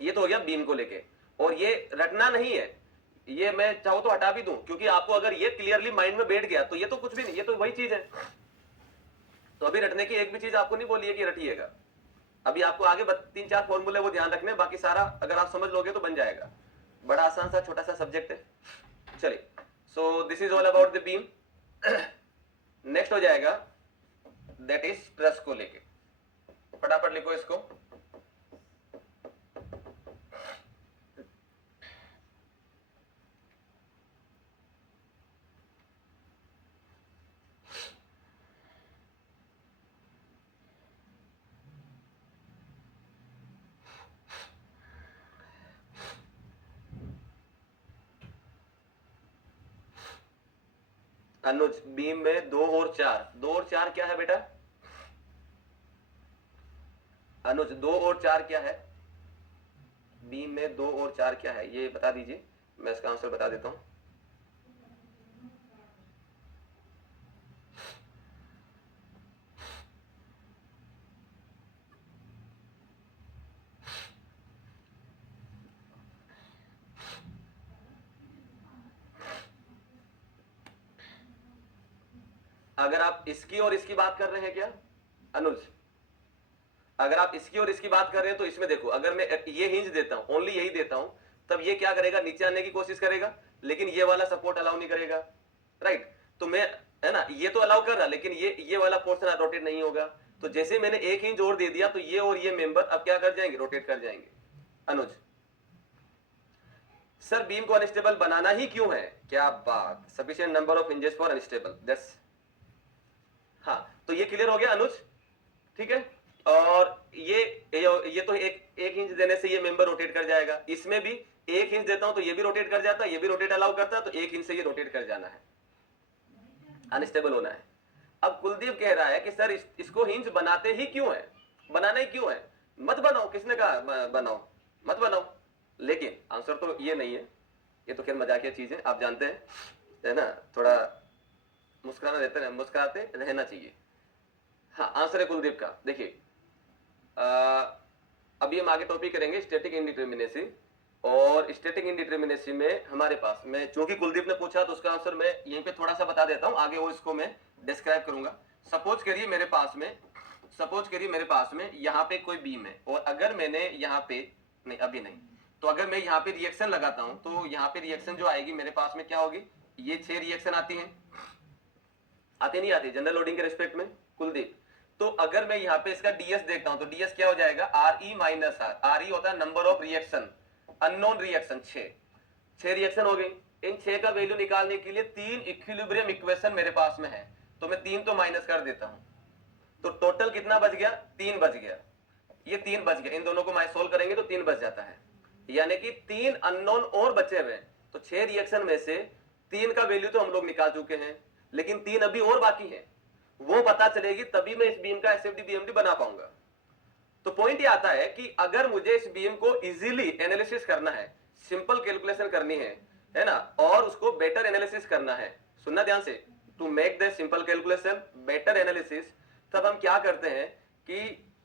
ये तो हो गया बीम को लेके, और ये रटना नहीं है, ये मैं चाहूं तो हटा भी दूं, क्योंकि आपको अगर ये क्लियरली माइंड में बैठ गया तो ये तो कुछ भी नहीं, ये तो वही चीज है। तो अभी रटने की एक भी चीज आपको नहीं बोली है कि रटिएगा, अभी आपको आगे 3-4 फॉर्मूले वो ध्यान रखने, बाकी सारा अगर आप समझ लोगे तो बन जाएगा। बड़ा आसान सा छोटा सा सब्जेक्ट है। चलिए, so this is all about the beam. Next हो जाएगा दैट इज ट्रस को लेके, फटाफट लिखो इसको। अनुज, बीम में 2 और 4, 2 और 4 क्या है बेटा? अनुज 2 और 4 क्या है? बीम में 2 और 4 क्या है, ये बता दीजिए, मैं इसका आंसर बता देता हूं। अगर आप इसकी और इसकी बात कर रहे हैं क्या अनुज, अगर आप इसकी और इसकी बात कर रहे हैं तो इसमें देखो, अगर मैं ये हिंज देता हूं, ओनली यही देता हूं, तब ये क्या करेगा, नीचे आने की कोशिश करेगा, लेकिन ये वाला सपोर्ट अलाउ नहीं करेगा, राइट? तो मैं, है ना, ये तो अलाउ कर रहा, लेकिन ये वाला पोर्शन रोटेट नहीं होगा। तो जैसे मैंने एक हिंज और दे दिया तो ये और ये मेंबर अब क्या कर जाएंगे, रोटेट कर जाएंगे। अनुज, सर बीम को अनस्टेबल बनाना ही क्यों है? क्या बात, sufficient number of hinges for unstable, that's, हाँ, तो ये क्लियर हो गया अनुज, ठीक है। और ये तो एक इंच देने से ये मेंबर रोटेट कर जाएगा, इसमें भी एक इंच देता हूं तो ये भी रोटेट कर जाता है, ये भी रोटेट अलाउ करता है, तो एक इंच से ये रोटेट कर जाना है, अनस्टेबल होना है। अब कुलदीप कह रहा है कि सर इसको हिंज बनाते ही क्यों है, बनाना ही क्यों है? मत बनाओ, किसने कहा बनाओ, मत बनाओ, लेकिन आंसर तो ये नहीं है, ये तो खैर मजाकिया चीज है, आप जानते हैं, है ना, थोड़ा मुस्कुराना रहते हैं, मुस्कुराते रहना चाहिए। हाँ, आंसर है कुलदीप का, देखिए अभी हम आगे टॉपिक करेंगे स्टैटिक इनडिटरमिनेसी, और स्टैटिक इनडिटरमिनेसी में हमारे पास, मैं चूंकि कुलदीप ने पूछा तो उसका आंसर मैं यहीं पे थोड़ा सा बता देता हूं, आगे वो इसको मैं डिस्क्राइब करूंगा। सपोज करिए मेरे पास में यहाँ पे कोई बीम है, और अगर मैंने यहाँ पे, नहीं अभी नहीं, तो अगर मैं यहाँ पे रिएक्शन लगाता हूं तो यहाँ पे रिएक्शन जो आएगी मेरे पास में क्या होगी, ये 6 रिएक्शन आती है, आती नहीं आती जनरल लोडिंग के रिस्पेक्ट में कुलदीप? तो अगर मैं यहाँ पे इसका ds देखता हूं तो ds क्या हो जाएगा, Re माइनस आर, Re होता है number of reaction, unknown reaction 6 reaction हो गई। इन 6 का वैल्यू निकालने के लिए 3 इक्विलिब्रियम इक्वेशन मेरे पास में है, तो मैं 3 तो माइनस कर देता हूं, तो टोटल कितना बच गया, 3 बच गया, ये 3 बच गया, इन दोनों को मैं सोल्व करेंगे तो 3 बच जाता है, यानी कि 3 अननोन और बचे हुए। तो 6 रिएक्शन में से 3 का वैल्यू तो हम लोग निकाल चुके हैं, लेकिन 3 अभी और बाकी है, वो पता चलेगी तभी मैं इस बीम का एसएफडी बीएमडी बना पाऊंगा। तो पॉइंट ये आता है कि अगर मुझे इस बीम को इजीली एनालिसिस करना है, सिंपल कैलकुलेशन करनी है ना, और उसको बेटर एनालिसिस करना है, सुनना ध्यान से, to make the simple calculation better analysis, तब हम क्या करते हैं कि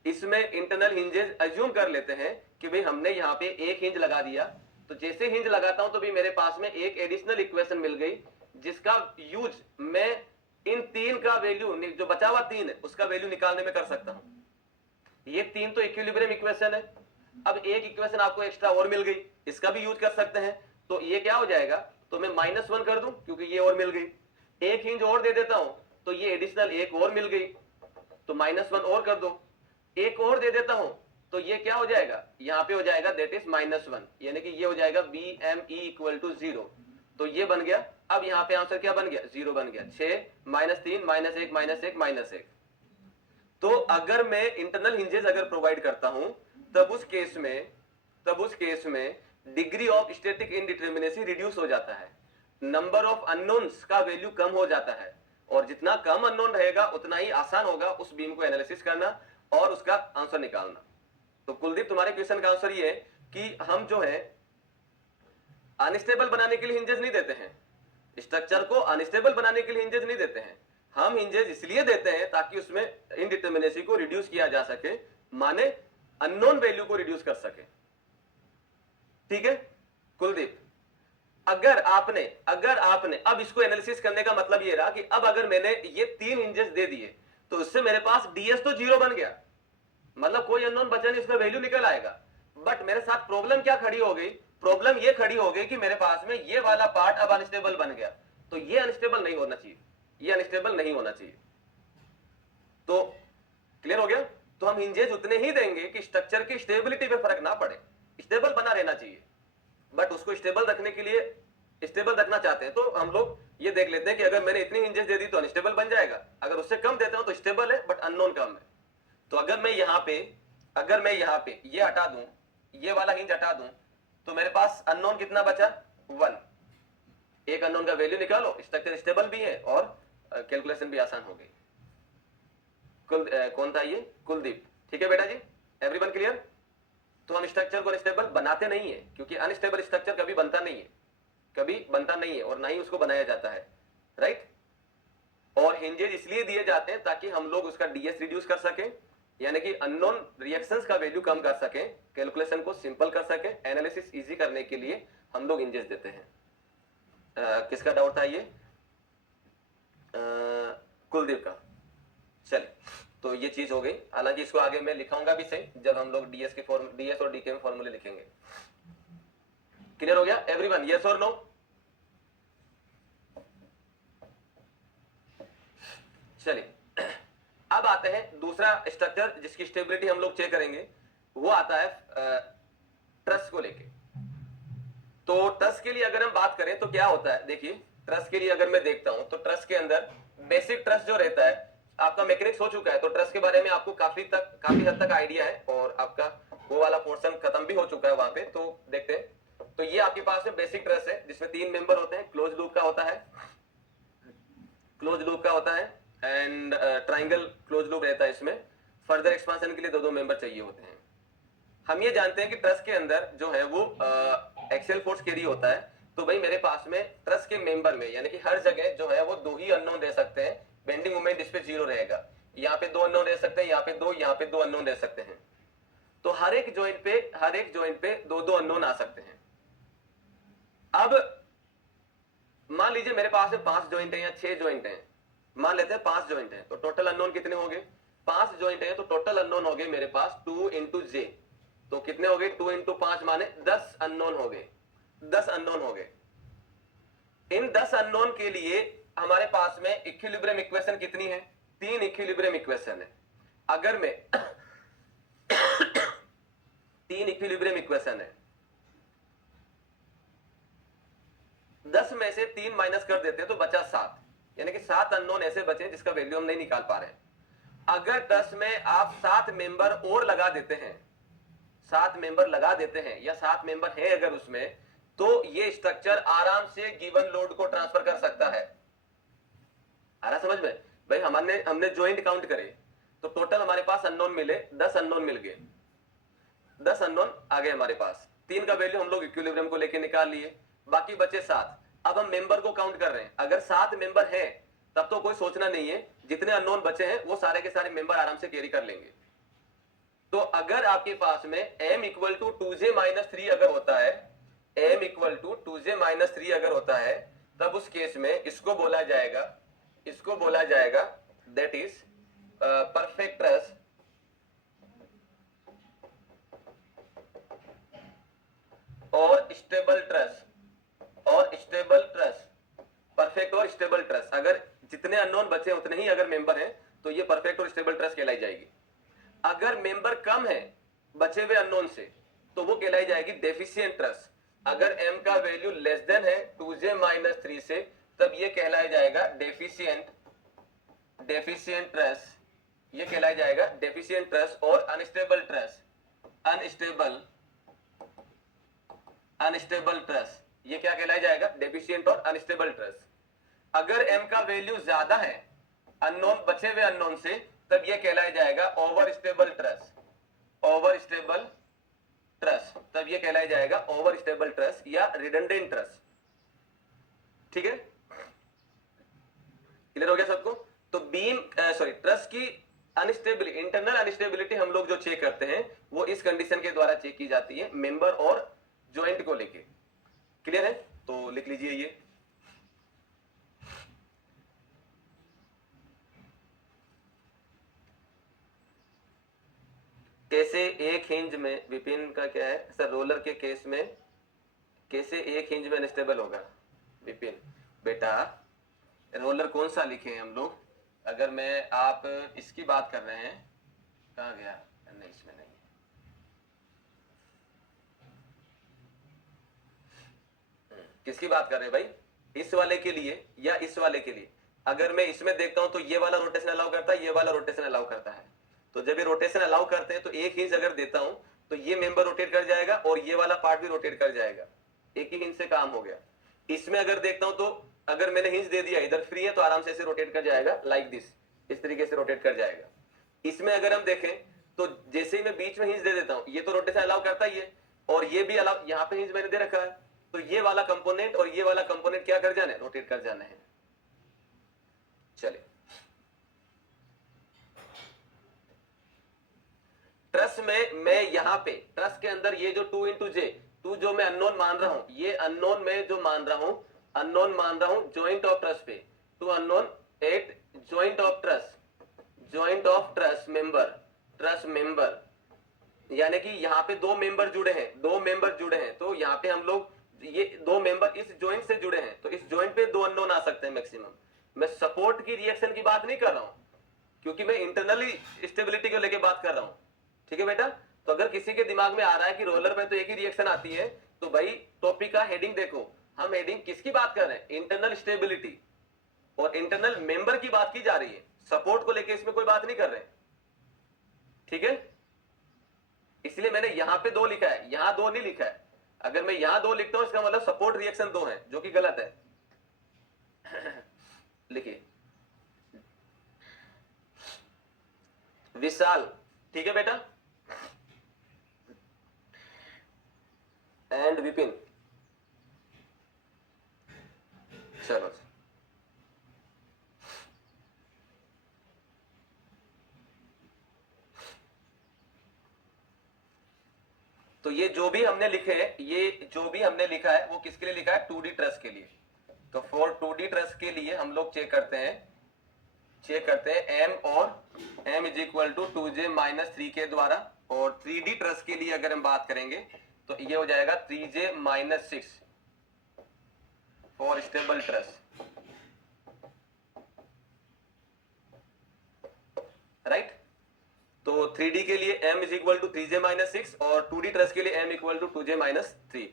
इसमें इंटरनल हिंजेस अज्यूम कर लेते हैं कि भाई हमने यहाँ पे एक हिंज लगा दिया, तो जैसे हिंज लगाता हूं तो भी मेरे पास में एक एडिशनल इक्वेशन मिल गई, जिसका यूज मैं इन 3 का वैल्यू, जो बचा हुआ 3 है उसका वैल्यू निकालने में कर सकता हूं। ये 3 तो इक्विलिब्रियम इक्वेशन है, अब एक इक्वेशन आपको एक्स्ट्रा और मिल गई, इसका भी यूज कर सकते हैं, तो ये क्या हो जाएगा, तो मैं -1 कर दूं क्योंकि ये और मिल गई, एक हिंज और दे देता हूं तो ये एडिशनल एक और मिल गई, तो -1 और कर दो, एक और दे देता हूं तो ये क्या हो जाएगा, यहां पे हो जाएगा दैट इज -1, यानी कि ये हो जाएगा BME = 0, तो ये बन गया। अब यहां पे आंसर क्या बन गया, 0 बन गया, 6 -3 -1 -1 तो अगर मैं इंटरनल हिंजेस अगर प्रोवाइड करता हूं तब उस केस में डिग्री ऑफ स्टैटिक इनडिटरमिनेसी रिड्यूस हो जाता है, नंबर ऑफ अननोन्स का वैल्यू कम हो जाता है, और जितना कम अननोन रहेगा उतना ही आसान होगा उस बीम को एनालिसिस करना और उसका आंसर निकालना। तो कुलदीप, तुम्हारे क्वेश्चन का आंसर ये है कि हम जो है अनस्टेबल बनाने के लिए हिंजेस नहीं देते हैं, स्ट्रक्चर को अनस्टेबल बनाने के लिए हिंजेस नहीं देते हैं, हम हिंजेस इसलिए देते हैं ताकि उसमें इनडिटरमिनेसी को रिड्यूस किया जा सके, माने अननोन वैल्यू को रिड्यूस कर सके। ठीक है कुलदीप, अगर आपने अब इसको एनालिसिस करने का मतलब ये रहा कि अब अगर मैंने ये 3 हिंजेस दे दिए तो उससे मेरे पास डीएस तो 0 बन गया, मतलब कोई अननोन बचा नहीं, इसका वैल्यू निकल आएगा। बट मेरे साथ प्रॉब्लम क्या खड़ी हो गई, प्रॉब्लम ये खड़ी हो गई कि मेरे पास में ये वाला पार्ट अब अनस्टेबल बन गया, तो ये अनस्टेबल नहीं होना चाहिए, ये अनस्टेबल नहीं होना चाहिए। तो क्लियर हो गया। तो हम हिंजेज उतने ही देंगे कि स्ट्रक्चर की स्टेबिलिटी पे फर्क ना पड़े, स्टेबल बना रहना चाहिए। बट उसको स्टेबल रखने के लिए, स्टेबल रखना चाहते हैं तो हम लोग ये देख लेते हैं कि अगर मैंने इतनी हिंजेस दे दी तो अनस्टेबल बन जाएगा, अगर उससे कम देता हूं तो स्टेबल है बट अननोन कम है। तो अगर मैं यहां पे ये हटा दूं, ये वाला हिंज हटा दूं, तो मेरे पास अननोन कितना बचा 1। एक अननोन का वैल्यू निकालो, स्ट्रक्चर स्टेबल भी है और कैलकुलेशन भी आसान हो गई। कौन था ये, कुलदीप, ठीक है बेटा जी, एवरीवन क्लियर। तो हम स्ट्रक्चर को अनस्टेबल बनाते नहीं है, क्योंकि अनस्टेबल स्ट्रक्चर कभी बनता नहीं है, कभी बनता नहीं है और ना ही उसको बनाया जाता है, राइट। और हिंजेज इसलिए दिए जाते हैं ताकि हम लोग उसका डीएस रिड्यूस कर सकें, यानी कि अननोन रिएक्शंस का वैल्यू कम कर सकें, कैलकुलेशन को सिंपल कर सकें, एनालिसिस इजी करने के लिए हम लोग हिंजेज देते हैं। किसका डाउट था ये, कुलदीप का। चल तो ये चीज हो गई, हालांकि इसको आगे मैं लिखाऊंगा भी सही जब हम लोग डीएस और डीके में फॉर्मूले लिखेंगे। क्लियर हो गया एवरीवन, यस और नो। चलिए अब आते हैं दूसरा स्ट्रक्चर जिसकी स्टेबिलिटी हम लोग चेक करेंगे, वो आता है ट्रस को लेके। तो ट्रस के लिए अगर हम बात करें तो क्या होता है, देखिए ट्रस के लिए अगर मैं देखता हूं तो ट्रस के अंदर बेसिक ट्रस जो रहता है, आपका मैकेनिक्स हो चुका है तो ट्रस के बारे में आपको काफी हद तक आइडिया है और आपका वो वाला पोर्शन खत्म भी हो चुका है वहां पे। तो देखते हैं, तो ये आपके पास में बेसिक ट्रस है जिसमें 3 मेंबर होते हैं, क्लोज लूप का होता है एंड ट्राइंगल क्लोज लूप रहता है। इसमें फर्दर एक्सपांशन के लिए 2 मेंबर चाहिए होते हैं। हम ये जानते हैं कि ट्रस के अंदर जो है वो एक्सियल फोर्स कैरी होता है, तो भाई मेरे पास में ट्रस के मेंबर में यानी कि हर जगह जो है वो 2 ही अननोन रह सकते हैं, बेंडिंग मोमेंट इस पे 0 रहेगा। यहाँ पे 2 अननोन रह सकते हैं, यहाँ पे 2 अननोन रह सकते हैं। तो हर एक जॉइंट पे 2 अननोन आ सकते हैं। अब मान लीजिए मेरे पास में 5 जॉइंट है या 6 जॉइंट है, मान लेते हैं 5 जॉइंट है, तो टोटल अननोन कितने हो गए, 5 जॉइंट है तो टोटल अननोन हो गए मेरे पास 2 इंटू जे, तो कितने हो गए 2 इंटू 5 माने 10 अननोन हो गए, 10 अननोन हो गए। इन 10 अननोन के लिए हमारे पास में इक्विलिब्रियम इक्वेशन कितनी है, 3 इक्विलिब्रियम इक्वेशन है। अगर मैं 3 इक्विलिब्रियम इक्वेशन है, 10 में से 3 माइनस कर देते हैं तो बचा 7, यानी कि 7 अननोन ऐसे बचे जिसका वैल्यू हम नहीं निकाल पा रहे हैं। अगर 10 में आप 7 मेंबर और लगा देते हैं, 7 मेंबर लगा देते हैं या 7 मेंबर है अगर उसमें, तो ये स्ट्रक्चर आराम से गिवन लोड को ट्रांसफर कर सकता है। आ रहा समझ में भाई, हमने ज्वाइंट काउंट करे तो टोटल हमारे पास अननोन मिले 10 अननोन मिल गए, 10 अननोन आ गए हमारे पास। 3 का वैल्यू हम लोग इक्विलिब्रियम को लेके निकाल लिए, बाकी बचे 7। अब हम मेंबर को काउंट कर रहे हैं, अगर 7 मेंबर हैं तब तो कोई सोचना नहीं है, जितने अननोन बचे हैं वो सारे के सारे मेंबर आराम से कैरी कर लेंगे। तो अगर आपके पास में m इक्वल टू 2j-3 अगर होता है, m इक्वल टू 2j-3 अगर होता है, तब उस केस में इसको बोला जाएगा दैट इज परफेक्ट ट्रस और स्टेबल ट्रस, परफेक्ट और स्टेबल ट्रस। अगर जितने अननोन बचे उतने ही अगर मेंबर हैं तो ये परफेक्ट और स्टेबल ट्रस कहलाई जाएगी। अगर मेंबर कम है बचे हुए अननोन से तो वो कहलाई जाएगी डेफिशिएंट ट्रस। अगर m का वैल्यू लेस देन है 2j-3 से, तब ये कहलाया जाएगा डेफिशिएंट ट्रस, ये कहलाया जाएगा डेफिशिएंट ट्रस और अनस्टेबल ट्रस, ये क्या कहलाया जाएगा, डेफिशिएंट और अनस्टेबल ट्रस। अगर m का वैल्यू ज्यादा है अननोन बचे हुए अननोन से, तब ये कहलाया जाएगा ओवरस्टेबल ट्रस, या रिडंडेंट ट्रस। ठीक है, क्लियर हो गया सबको। तो ट्रस की अनस्टेबिलिटी, इंटरनल अनस्टेबिलिटी हम लोग जो चेक करते हैं वो इस कंडीशन के द्वारा चेक की जाती है, मेंबर और ज्वाइंट को लेके। क्लियर है? तो लिख लीजिए ये। कैसे एक हिंज में, विपिन का क्या है सर, रोलर के केस में कैसे एक हिंज में अनस्टेबल होगा? विपिन बेटा रोलर कौन सा लिखे हैं हम लोग? अगर मैं आप इसकी बात कर रहे हैं, कहाँ गया? नहीं इसमें नहीं है। किसकी बात कर रहे हैं भाई? इस वाले के लिए या इस वाले के लिए? अगर मैं इसमें देखता हूं तो ये वाला रोटेशन अलाउ करता है, ये वाला रोटेशन अलाउ करता है। तो जब ये रोटेशन अलाउ करते हैं तो एक हिंज अगर देता हूं तो ये मेंबर रोटेट कर जाएगा और ये वाला पार्ट भी रोटेट कर जाएगा। एक ही हिंज से काम हो गया। इसमें अगर देखता हूं तो अगर मैंने हिंज दे दिया, इधर फ्री है तो आराम से ऐसे रोटेट कर जाएगा, लाइक दिस, इस तरीके से रोटेट कर जाएगा। इसमें अगर हम देखें तो जैसे ही मैं बीच में हिंज दे देता हूं, ये तो रोटेशन अलाउ करता ही है और ये भी अलाउ, यहां पे हिंज मैंने दे रखा है, तो ये वाला कंपोनेंट और ये वाला कंपोनेंट क्या कर जाना है? रोटेट कर जाना है। चलिए, ट्रस में मैं यहां पे ट्रस के अंदर ये जो 2 इंटू जे, 2 जो मैं अननोन मान रहा हूं, ये अननोन में जो मान रहा हूं, अननोन मान रहा हूं ज्वाइंट ऑफ ट्रस पे, 2 unknown 8 joint of truss, joint of truss member, truss member, यानी कि यहां पे 2 मेंबर जुड़े हैं, 2 मेंबर जुड़े हैं, तो यहां पे हम लोग ये 2 मेंबर इस ज्वाइंट से जुड़े हैं, तो इस ज्वाइंट पे 2 अननोन आ सकते हैं मैक्सिमम। मैं सपोर्ट की रिएक्शन की बात नहीं कर रहा हूं, क्योंकि मैं इंटरनली स्टेबिलिटी को लेके बात कर रहा हूं। ठीक है बेटा? तो अगर किसी के दिमाग में आ रहा है कि रोलर में तो एक ही रिएक्शन आती है, तो भाई टॉपिक का हेडिंग देखो, हम हेडिंग किसकी बात कर रहे हैं? इंटरनल स्टेबिलिटी और इंटरनल मेंबर की बात की जा रही है, सपोर्ट को लेके इसमें कोई बात नहीं कर रहे। ठीक है? इसलिए मैंने यहां पे 2 लिखा है, यहां 2 नहीं लिखा है। अगर मैं यहां 2 लिखता हूं इसका मतलब सपोर्ट रिएक्शन 2 है, जो कि गलत है। लिखिए विशाल, ठीक है बेटा, एंड विपिन। चलो, तो ये जो भी हमने लिखे हैं, ये जो भी हमने लिखा है वो किसके लिए लिखा है? 2D ट्रस के लिए। तो फॉर 2D ट्रस के लिए हम लोग चेक करते हैं m और m is equal to 2j minus 3 के द्वारा, और 3D ट्रस के लिए अगर हम बात करेंगे तो ये हो जाएगा 3j minus 6 for stable truss. Right? तो 3D के लिए m is equal to 3j minus 6 और 2D ट्रस के लिए m equal to 2j minus 3।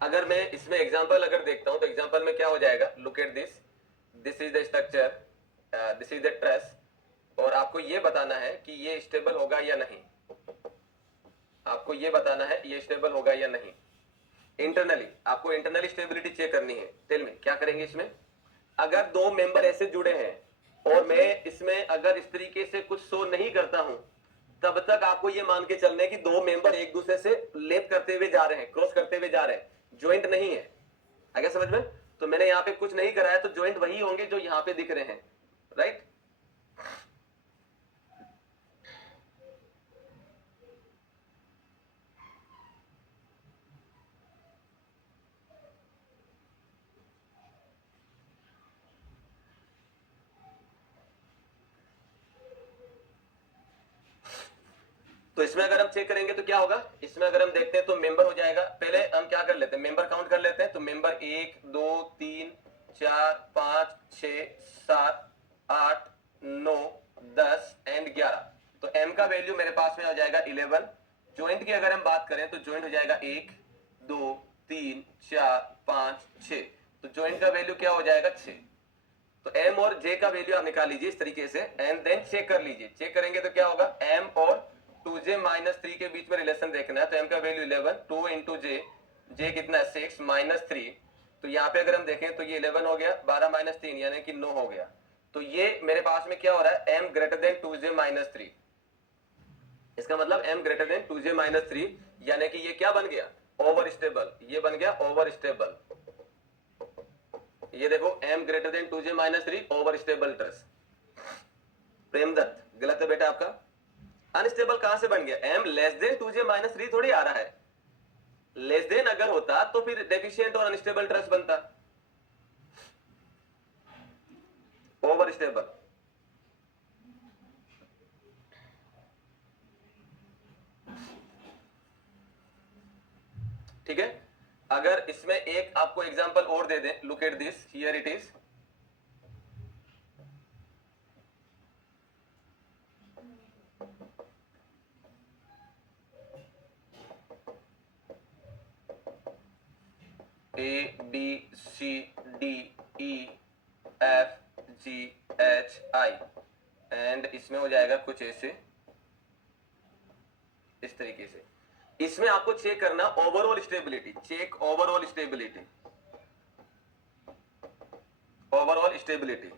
अगर मैं इसमें एग्जांपल अगर देखता हूं तो एग्जांपल में क्या हो जाएगा? Look at this, this is the structure, this is the truss, और आपको ये बताना है कि ये स्टेबल होगा या नहीं। आपको ये बताना है ये स्टेबल होगा या नहीं। इंटरनली आपको इंटरनली स्टेबिलिटी चेक करनी है। टेल में क्या करेंगे इसमें? अगर 2 मेंबर ऐसे जुड़े हैं और मैं इसमें अगर इस तरीके से कुछ शो नहीं करता हूं, तब तक आपको ये मान के चलने कि 2 मेंबर एक दूसरे से लेप करते हुए जा रहे हैं, क्रॉस करते हुए जा रहे हैं, ज्वाइंट नहीं है। आ गया समझ में? तो मैंने यहाँ पे कुछ नहीं कराया तो ज्वाइंट वही होंगे जो यहाँ पे दिख रहे हैं। राइट? तो इसमें अगर हम चेक करेंगे तो क्या होगा? इसमें अगर हम देखते हैं तो मेंबर हो जाएगा, पहले हम क्या कर लेते हैं, मेंबर काउंट कर लेते हैं। तो मेंबर 1 2 3 4 5 6 7 8 9 10 एंड 11। तो m का वैल्यू मेरे पास में आ जाएगा 11। ज्वाइंट की अगर हम बात करें तो ज्वाइंट हो जाएगा 1 2 3 4 5 6। तो ज्वाइंट का वैल्यू क्या हो जाएगा 6। तो m और j का वैल्यू आप निकाल लीजिए इस तरीके से एंड देन चेक कर लीजिए। चेक करेंगे तो क्या होगा, m और 2j माइनस 3 के बीच में रिलेशन देखना है। तो m का वैल्यू 11, 2 इंटू j कितना है 6 माइनस 3। तो यहाँ पे अगर हम देखें तो ये 11 हो गया, 12 माइनस 3 यानी कि 9 हो गया। तो ये मेरे पास में क्या हो रहा है, m greater than 2j minus 3। इसका मतलब m greater than 2j minus 3 यानी कि ये क्या बन गया, ओवर स्टेबल। ये बन गया ओवर स्टेबल। ये देखो m greater than 2j minus 3 over stable truss. Premdutt गलत है बेटा आपका। अनस्टेबल कहां से बन गया, m less than 2j minus 3 थोड़ी आ रहा है। लेस देन अगर होता तो फिर डेफिशिएंट और अनस्टेबल ट्रस बनता। Over stable. ठीक है, अगर इसमें एक आपको एग्जांपल और दे दें, look at this, here it is. A B C D E F G H I and इसमें हो जाएगा कुछ ऐसे, इस तरीके से। इसमें आपको चेक करना overall stability. Check overall stability. Overall stability.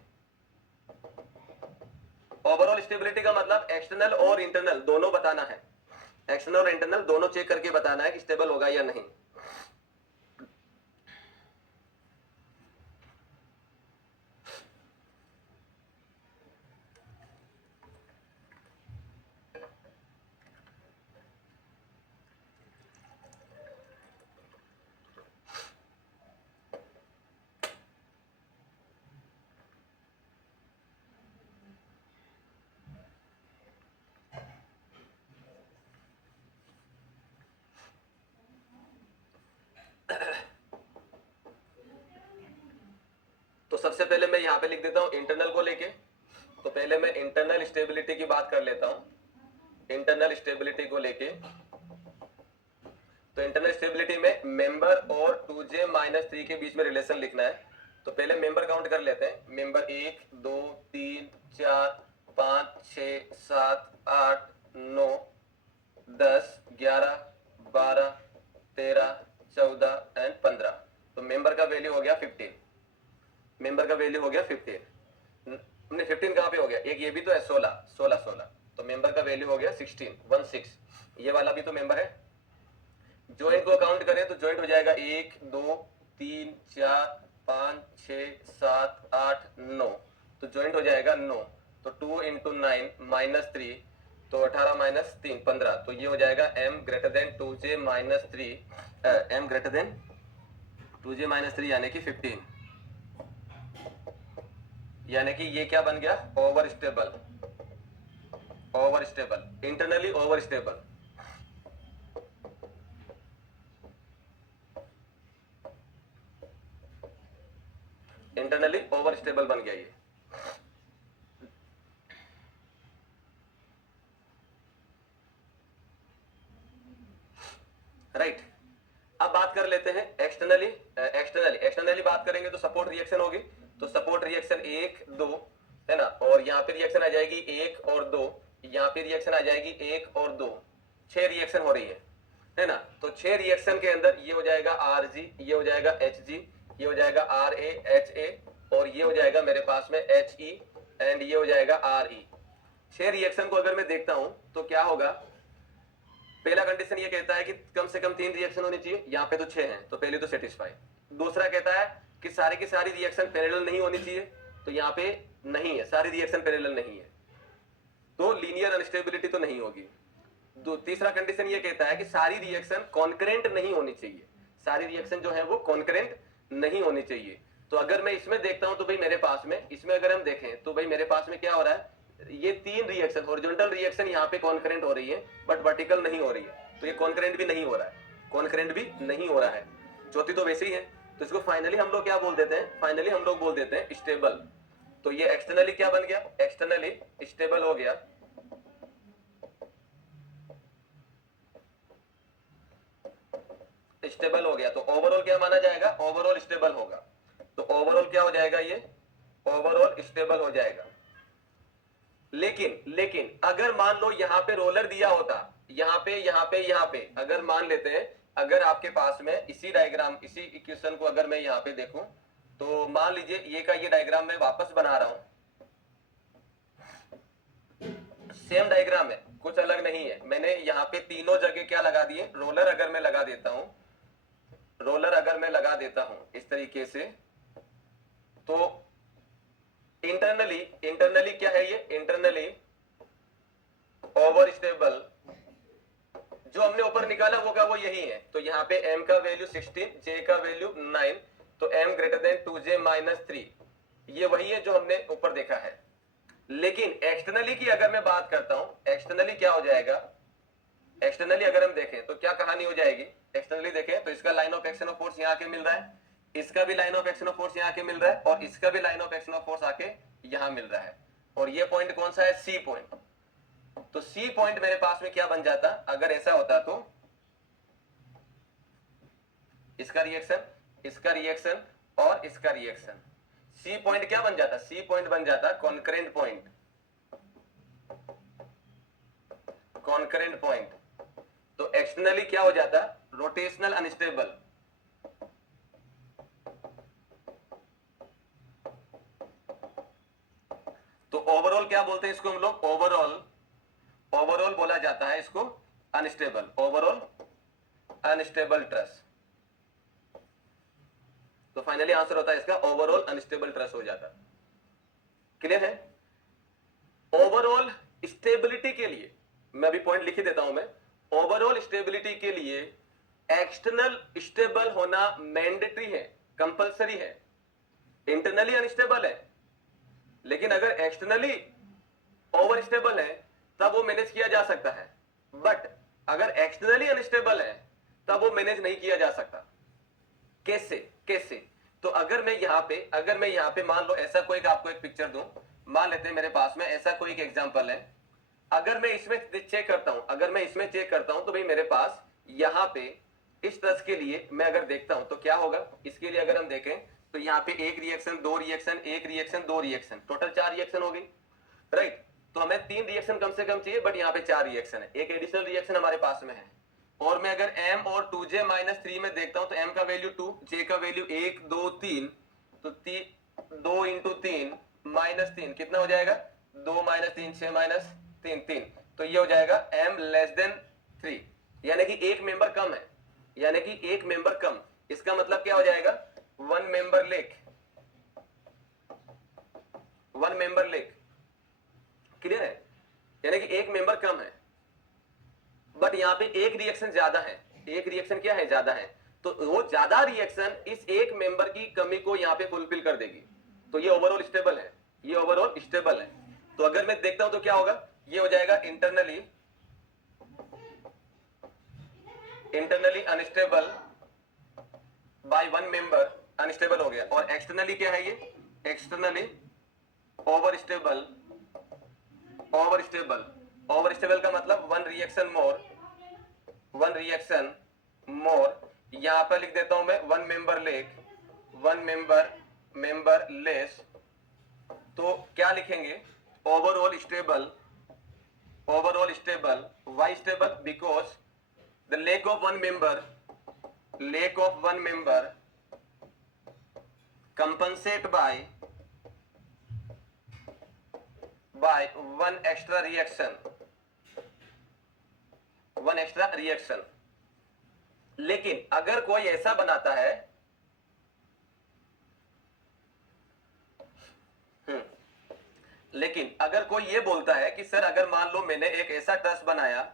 Overall stability का मतलब एक्सटर्नल और इंटरनल दोनों बताना है। एक्सटर्नल और इंटरनल दोनों चेक करके बताना है कि स्टेबल होगा या नहीं। तो सबसे पहले मैं यहां पे लिख देता हूं इंटरनल को लेके। तो पहले मैं इंटरनल स्टेबिलिटी की बात कर लेता हूं। इंटरनल स्टेबिलिटी को लेके, तो इंटरनल स्टेबिलिटी में मेंबर और 2j माइनस 3 के बीच में रिलेशन लिखना है। तो पहले मेंबर काउंट कर लेते हैं। Member 1 2 3 4 5 6 7 8 9 10 11 12 13 14 and 15। तो मेंबर का वैल्यू हो गया 15। मेंबर का वैल्यू हो गया 15। हमने 15 कहां पे हो गया, एक ये भी तो है 16 16 16। तो मेंबर का वैल्यू हो गया 16 16। ये वाला भी तो मेंबर है। ज्वाइंट को काउंट करें तो ज्वाइंट हो जाएगा 1 2 3 4 5 6 7 8 9। तो ज्वाइंट हो जाएगा 9। तो 2 इंटू 9 माइनस 3, तो 18 माइनस 3 15। तो ये हो जाएगा m greater than 2j minus 3, m greater than 2j minus 3 यानी कि 15। यानी कि ये क्या बन गया, over stable. Over stable, internally over stable. Internally over stable बन गया ये। राइट। अब बात कर लेते हैं एक्सटर्नली। एक्सटर्नली बात करेंगे तो सपोर्ट रिएक्शन होगी। तो सपोर्ट रिएक्शन 1 2 है ना, और यहाँ पे रिएक्शन आ जाएगी 1 और 2। यहाँ पे रिएक्शन आ जाएगी 1 और 2। 6 रिएक्शन हो रही है ना। तो 6 रिएक्शन के अंदर ये हो जाएगा Rg, ये हो जाएगा Hg, ये हो जाएगा Ra Ha, और ये हो जाएगा मेरे पास में He एंड ये हो जाएगा Re। 6 रिएक्शन को अगर मैं देखता हूं तो क्या होगा, पहला कंडीशन ये कहता है कि कम से कम 3 रिएक्शन होनी चाहिए। यहाँ पे तो 6 हैं, तो पहले तो सेटिस्फाई। दूसरा कहता है कि सारी की सारी रिएक्शन पैरेलल नहीं होनी चाहिए। तो यहाँ पे नहीं है, सारी रिएक्शन पैरेलल नहीं है, तो लीनियर अनस्टेबिलिटी तो नहीं होगी। तीसरा कंडीशन ये कहता है कि सारी रिएक्शन कॉन्करेंट नहीं होनी चाहिए। सारी रिएक्शन जो है वो कॉन्करेंट नहीं होनी चाहिए। तो अगर मैं इसमें देखता हूं तो भाई मेरे पास में, इसमें अगर हम देखें तो भाई मेरे पास में क्या हो रहा है, ये 3 रिएक्शन, हॉरिजॉन्टल रिएक्शन यहाँ पे कॉन्करेंट हो रही है बट वर्टिकल नहीं हो रही है। तो ये कॉन्करेंट भी नहीं हो रहा है, कॉन्करेंट भी नहीं हो रहा है। चौथी तो वैसे ही है, तो इसको फाइनली हम लोग क्या बोल देते हैं, फाइनली हम लोग बोल देते हैं स्टेबल। तो ये एक्सटर्नली क्या बन गया, एक्सटर्नली स्टेबल हो गया। स्टेबल हो गया तो ओवरऑल क्या माना जाएगा, ओवरऑल स्टेबल होगा। तो ओवरऑल क्या हो जाएगा, ये ओवरऑल स्टेबल हो जाएगा। लेकिन अगर मान लो यहां पे रोलर दिया होता, यहां पे अगर मान लेते हैं, अगर आपके पास में इसी डायग्राम, इसी इक्वेशन को अगर मैं यहां पे देखूं, तो मान लीजिए ये का ये डायग्राम मैं वापस बना रहा हूं, सेम डायग्राम है, कुछ अलग नहीं है। मैंने यहाँ पे तीनों जगह क्या लगा दिए, रोलर अगर मैं लगा देता हूं, रोलर अगर मैं लगा देता हूं इस तरीके से, तो इंटरनली क्या है, ये इंटरनली ओवर स्टेबल जो हमने ऊपर निकाला वो क्या, वो यही है। तो यहाँ पे m का वैल्यू 16, j का वैल्यू 9, तो m greater than 2j minus 3, ये वही है जो हमने ऊपर देखा है। लेकिन एक्सटर्नली की अगर मैं बात करता हूं, एक्सटर्नली क्या हो जाएगा, एक्सटर्नली अगर हम देखें तो क्या कहानी हो जाएगी, एक्सटर्नली देखें तो इसका line of action of force यहाँ आके मिल रहा है, इसका भी line of action of force यहाँ आके मिल रहा है, और इसका भी line of action of force आके यहाँ मिल रहा है। और ये पॉइंट कौन सा है, सी पॉइंट। तो सी पॉइंट मेरे पास में क्या बन जाता, अगर ऐसा होता तो इसका रिएक्शन, इसका रिएक्शन और इसका रिएक्शन, सी पॉइंट क्या बन जाता, सी पॉइंट बन जाता कॉन्करेंट पॉइंट, कॉन्करेंट पॉइंट। तो एक्सटर्नली क्या हो जाता, रोटेशनल अनस्टेबल, तो ओवरऑल क्या बोलते हैं इसको हम लोग, ओवरऑल, ओवरऑल बोला जाता है इसको अनस्टेबल, ओवरऑल अनस्टेबल ट्रस। तो फाइनली आंसर होता है इसका ओवरऑल अनस्टेबल ट्रस हो जाता। क्लियर है। ओवरऑल स्टेबिलिटी के लिए मैं अभी पॉइंट लिख ही देता हूं मैं, ओवरऑल स्टेबिलिटी के लिए एक्सटर्नल स्टेबल होना मैंडेटरी है, कंपलसरी है। इंटरनली अनस्टेबल है, लेकिन अगर एक्सटर्नली ओवर स्टेबल है तब वो मैनेज किया जा सकता है, बट अगर एक्सटर्नली अनस्टेबल है तब वो मैनेज नहीं किया जा सकता। कैसे, कैसे, तो अगर मैं यहाँ पे मान लो ऐसा कोई आपको एक पिक्चर दूं, मान लेते हैं मेरे पास में ऐसा कोई एक एग्जांपल है, अगर मैं इसमें चेक करता हूं, अगर मैं इसमें चेक करता हूं तो भाई मेरे पास यहाँ पे इस ट्रस के लिए मैं अगर देखता हूं तो क्या होगा, इसके लिए अगर हम देखें तो यहाँ पे एक रिएक्शन, दो रिएक्शन, एक रिएक्शन, दो रिएक्शन, टोटल 4 रिएक्शन हो गई, राइट। तो हमें 3 रिएक्शन कम से कम चाहिए, बट यहाँ पे 4 रिएक्शन है, एक एडिशनल रिएक्शन हमारे पास में है। और मैं अगर m और 2j माइनस 3 में देखता हूं तो m का वैल्यू 2, j का वैल्यू 1 2 3, तो 2 इंटू 3 माइनस 3 कितना हो जाएगा, 2 माइनस 3 6 माइनस 3 3, तो ये हो जाएगा m लेस देन 3, यानी कि एक मेंबर कम है, यानी कि एक मेंबर कम। इसका मतलब क्या हो जाएगा, one member lack, one member lake. Clear है, यानी कि एक मेंबर कम है, बट यहाँ पे एक रिएक्शन ज्यादा है, एक रिएक्शन क्या है, ज्यादा है, तो वो ज्यादा रिएक्शन इस एक मेंबर की कमी को यहाँ पे फुलफिल कर देगी। तो ये ओवरऑल स्टेबल है, ये ओवरऑल स्टेबल है। तो अगर मैं देखता हूं तो क्या होगा, ये हो जाएगा internally, internally unstable by one member, unstable हो गया। और एक्सटर्नली क्या है, ये externally over stable, over stable, over stable का मतलब one reaction more, one reaction more, यहां पर लिख देता हूं मैं one member lack, one member less. तो क्या लिखेंगे, overall stable, overall stable, why stable, because the lack of one member, lack of one member compensate by one extra reaction, one extra reaction. लेकिन अगर कोई ऐसा बनाता है, लेकिन अगर कोई ये बोलता है कि सर अगर मान लो मैंने एक ऐसा ट्रस बनाया,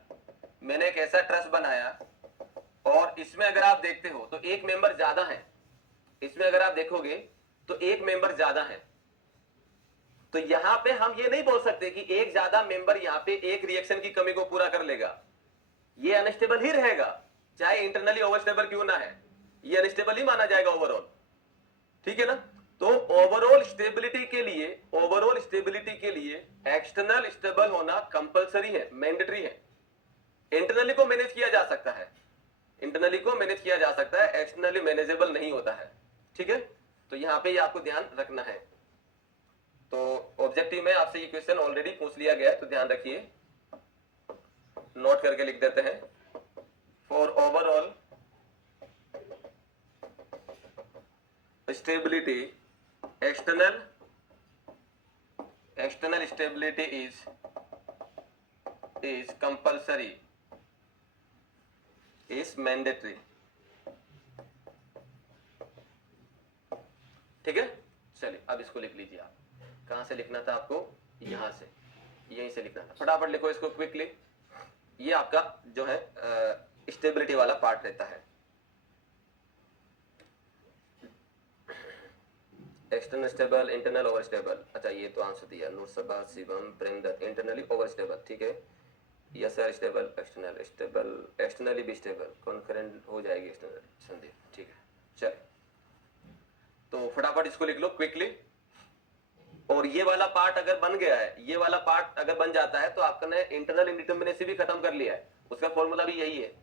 मैंने एक ऐसा ट्रस बनाया और इसमें अगर आप देखते हो तो एक मेंबर ज्यादा है, इसमें अगर आप देखोगे तो एक मेंबर ज्यादा है, तो यहां पे हम ये नहीं बोल सकते कि एक ज्यादा मेंबर यहां पे एक रिएक्शन की कमी को पूरा कर लेगा, ये अनस्टेबल ही रहेगा, चाहे इंटरनली ओवरस्टेबल क्यों ना है। ये अनस्टेबल ही माना जाएगा ओवरऑल, ठीक है ना। तो ओवरऑल स्टेबिलिटी के लिए एक्सटर्नल स्टेबल होना कंपलसरी है, मैंडेटरी है। इंटरनली को मैनेज किया जा सकता है, एक्सटर्नली मैनेजेबल नहीं होता है, ठीक है। तो यहां पे ये आपको ध्यान रखना है। तो ऑब्जेक्टिव में आपसे ये क्वेश्चन ऑलरेडी पूछ लिया गया है, तो ध्यान रखिए, नोट करके लिख देते हैं। For overall stability, external stability is compulsory, is mandatory, ठीक है। चलिए अब इसको लिख लीजिए। आप कहां से लिखना था आपको? यहां से, यहीं से लिखना था। फटाफट लिखो इसको क्विकली। ये आपका जो है स्टेबिलिटी वाला पार्ट रहता है। External stable, internal over stable. अच्छा ये तो आंसर दिया Noorsaba Shivam Premdutt, internally over stable, ठीक है। Yes sir, stable, external stable, externally भी स्टेबल, कॉन्करेंट हो जाएगी एक्सटर्नल, संदीप, ठीक है। चल तो फटाफट इसको लिख लो क्विकली। और ये वाला पार्ट अगर बन गया है, ये वाला पार्ट अगर बन जाता है तो आपने इंटरनल इंडिटर्मिनेसी भी खत्म कर लिया है, उसका फॉर्मूला भी यही है।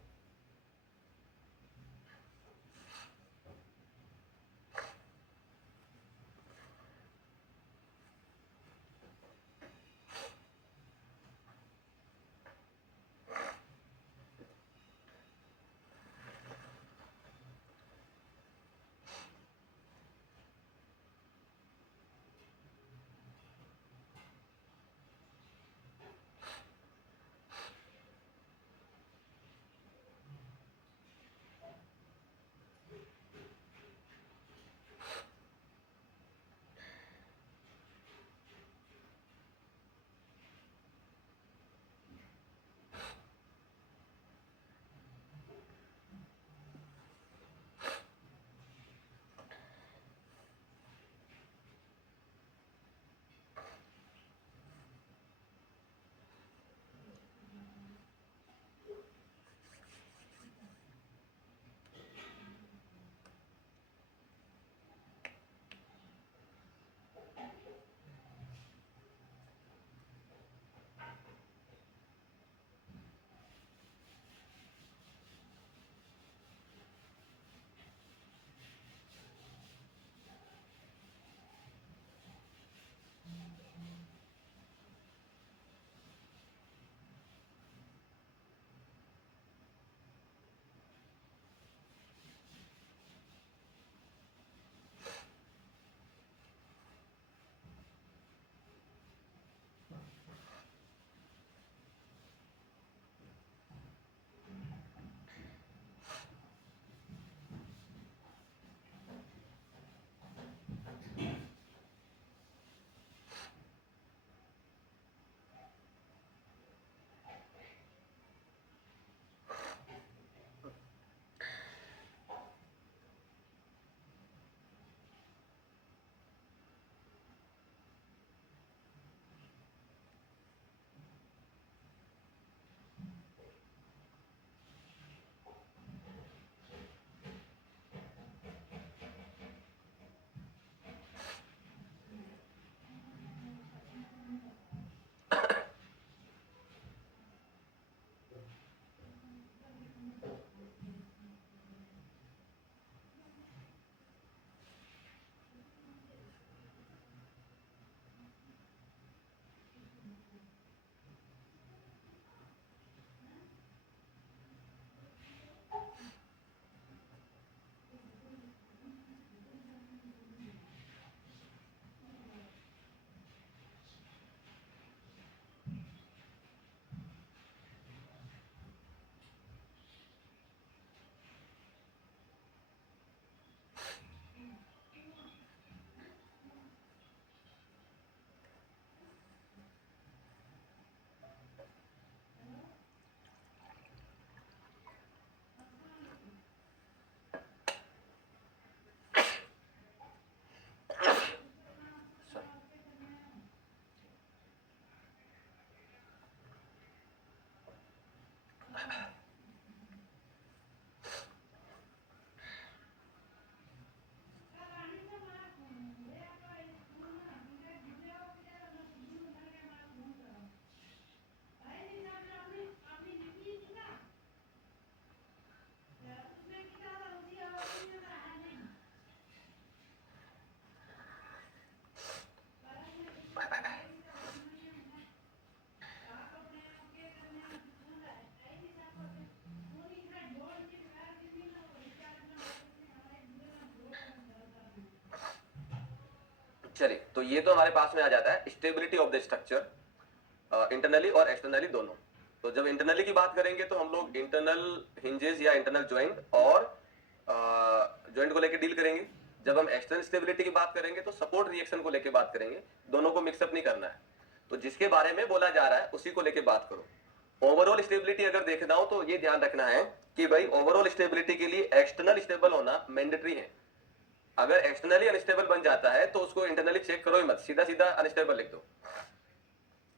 चलिए, तो ये तो हमारे पास में आ जाता है stability of the structure, internally और एक्सटर्नली दोनों। तो जब इंटरनली की बात करेंगे तो हम लोग इंटरनल हिंजेस या इंटरनल ज्वाइंट और ज्वाइंट को लेकर डील करेंगे। जब हम एक्सटर्नल स्टेबिलिटी की बात करेंगे तो सपोर्ट रिएक्शन को लेकर बात करेंगे। दोनों को मिक्सअप नहीं करना है, तो जिसके बारे में बोला जा रहा है उसी को लेकर बात करो। ओवरऑल स्टेबिलिटी अगर देखना हो तो ये ध्यान रखना है कि भाई ओवरऑल स्टेबिलिटी के लिए एक्सटर्नल स्टेबल होना मैंडेटरी है। अगर एक्सटर्नली अनस्टेबल बन जाता है तो उसको इंटरनली चेक करो ही मत, सीधा सीधा अनस्टेबल लिख दो,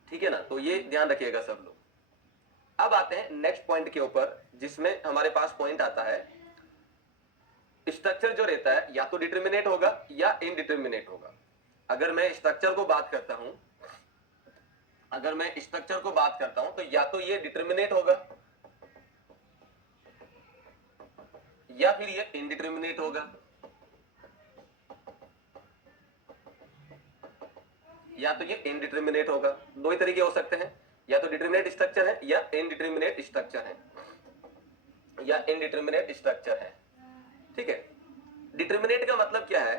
ठीक है ना। तो ये ध्यान रखिएगा सब लोग। अब आते हैं नेक्स्ट पॉइंट के ऊपर, जिसमें हमारे पास पॉइंट आता है स्ट्रक्चर जो रहता है या तो डिटर्मिनेट होगा या इनडिटर्मिनेट होगा। अगर मैं स्ट्रक्चर को बात करता हूं तो या तो ये डिटर्मिनेट होगा या फिर ये इनडिटर्मिनेट होगा, या तो ये इनडिटर्मिनेट होगा। दो ही तरीके हो सकते हैं, या तो डिटर्मिनेट स्ट्रक्चर है या इनडिटर्मिनेट स्ट्रक्चर है, ठीक है। डिटर्मिनेट का मतलब क्या है